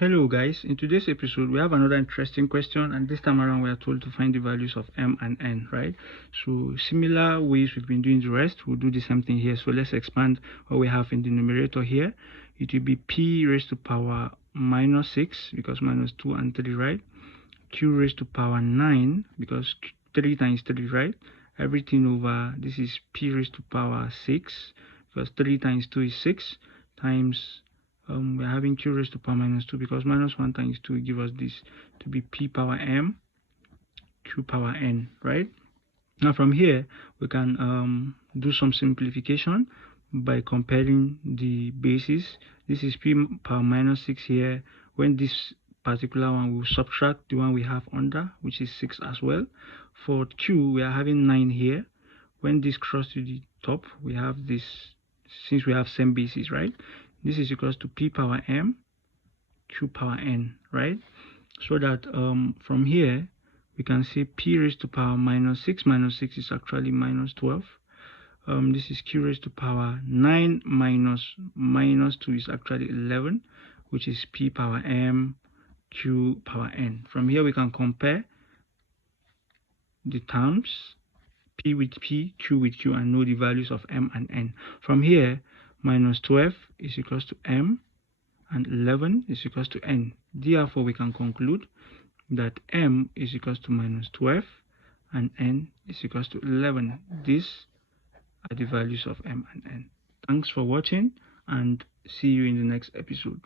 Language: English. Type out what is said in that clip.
Hello guys, in today's episode we have another interesting question, and this time around we are told to find the values of m and n, right? So similar ways we've been doing the rest, we'll do the same thing here. So let's expand what we have in the numerator here. It will be p raised to power minus 6 because minus 2 and 3, right? Q raised to power 9 because 3 times 3, right? Everything over, this is p raised to power 6 because 3 times 2 is 6 times we're having q raised to power minus 2 because minus 1 times 2 will give us this to be p power m q power n, right? Now from here we can do some simplification by comparing the bases. This is p power minus 6 here. When this particular one, will subtract the one we have under, which is 6 as well. For q we are having 9 here. When this crosses to the top, we have this, since we have same bases, right? This is equals to p power m q power n, right? So that from here we can say p raised to power minus 6 is actually minus 12. This is q raised to power 9 minus 2 is actually 11, which is p power m q power n. From here we can compare the terms p with p, q with q, and know the values of m and n. From here, minus 12 is equals to m and 11 is equals to n. Therefore, we can conclude that m is equals to minus 12 and n is equals to 11. These are the values of m and n. Thanks for watching and see you in the next episode.